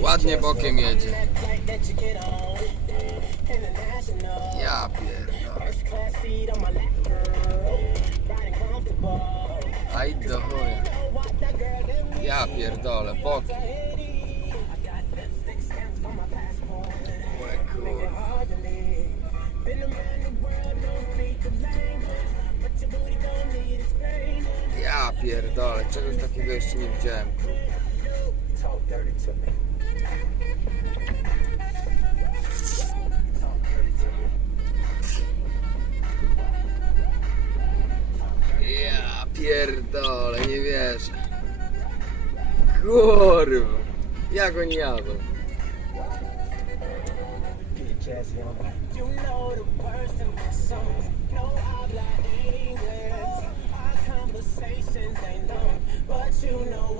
Ładnie bokiem jedzie. Ja pierdolę. Aj do chuja. Ja pierdolę, bokiem. Kurwa. Ja pierdolę, czegoś takiego jeszcze nie widziałem. Ja pierdolę, nie wierzę. Kurwa, jak oni jadą? You know the words in my songs. No habla English. Our conversations ain't long, but you know